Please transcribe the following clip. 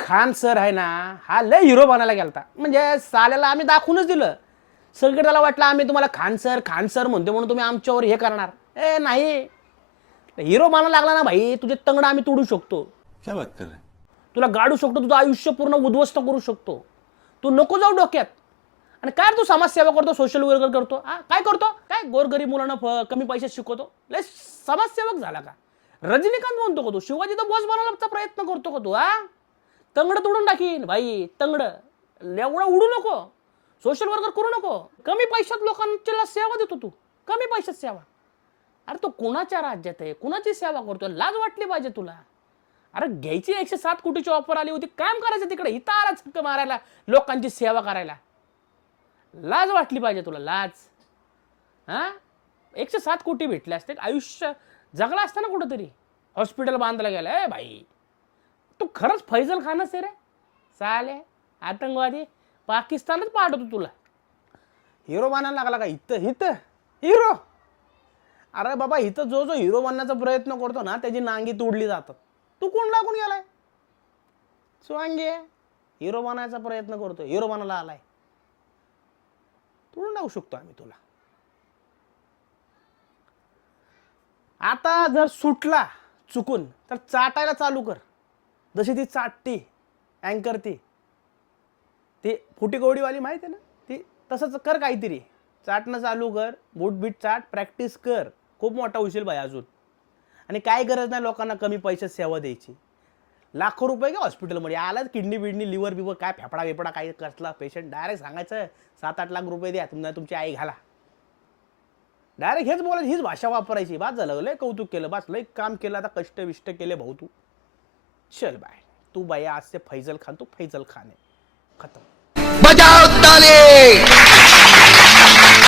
Khan sir आहे ना, हा लय हिरो बनायला गेलता. म्हणजे साल्याला आम्ही दाखवूनच दिलं. सगळं त्याला वाटलं आम्ही तुम्हाला खान सर म्हणतो म्हणून तुम्ही आमच्यावर हे करणार. ए नाही, हिरो बनायला लागला ना भाई, तुझे तंगड आम्ही तोडू शकतो. क्या बात कर रहे हैं? तुला गाडू शकतो, तुझं आयुष्य पूर्ण उद्ध्वस्त करू शकतो. तू नको जाऊ डोक्यात. आणि काय तू समाजसेवा करतो, सोशल वर्कर करतो, काय करतो, काय गोरगरीब मुलांना कमी पैशात शिकवतो. लय समाजसेवक झाला का? रजनीकांत म्हणतो का तू? शिवाजी तर बॉस बनवण्याचा प्रयत्न करतो का तू? तंगड तोडून टाकीन भाई, तंगड. एवढा उडू नको, सोशल वर्कर करू नको. कमी पैशात लोकांच्या सेवा देतो तू, कमी पैशात सेवा. अरे तो कोणाच्या राज्यात आहे, कोणाची सेवा करतो? लाज वाटली पाहिजे तुला. अरे घ्यायची 107 कोटीची ऑफर आली होती, काम करायचं तिकडे, इथं आला चक्क मारायला, लोकांची सेवा करायला. लाज वाटली पाहिजे तुला, लाज. 107 कोटी भेटले असते, आयुष्य जगला असता ना कुठंतरी. हॉस्पिटल बांधला गेला. ए भाई, तू खरंच फैजल खानच आहे रे साले, आतंकवादी. पाकिस्तानच पाठवतो तुला. हिरो बनायला लागला का? इथं हिरो. अरे बाबा, इथं जो हिरो बनण्याचा प्रयत्न करतो ना, त्याची नांगी तोडली जातात. तू कोण लागून गेलाय? स्वांगे हिरो बनायचा प्रयत्न करतो, हिरो बनायला आलाय. तोडून टाकू शकतो आम्ही तुला. आता जर सुटला चुकून तर चाटायला चालू कर, जशी ती चाटती अँकर ती फुटी कवडीवाली माहिती आहे ना, ती तसंच कर काहीतरी. चाटणं चालू कर, बूट चाट, प्रॅक्टिस कर. खूप मोठा होशील भाई अजून. आणि काय गरज नाही लोकांना कमी पैशात सेवा द्यायची. लाखो रुपये घ्या हॉस्पिटलमध्ये. आला किडनी बिडनी लिव्हर बिव्हर काय फेफडा वेपडा काय कसला पेशंट, डायरेक्ट सांगायचं 7-8 लाख रुपये द्या, तुमची आई घाला. डायरेक्ट हेच बोलायचं, हीच भाषा वापरायची. बस झालं, लय कौतुक केलं, बस लय काम केलं. आता कष्ट विष्ट केले भाऊ तू. चल बाय, तू बाई आज से फैजल खान, तू फैजल खान आहे. खतम. बजाओ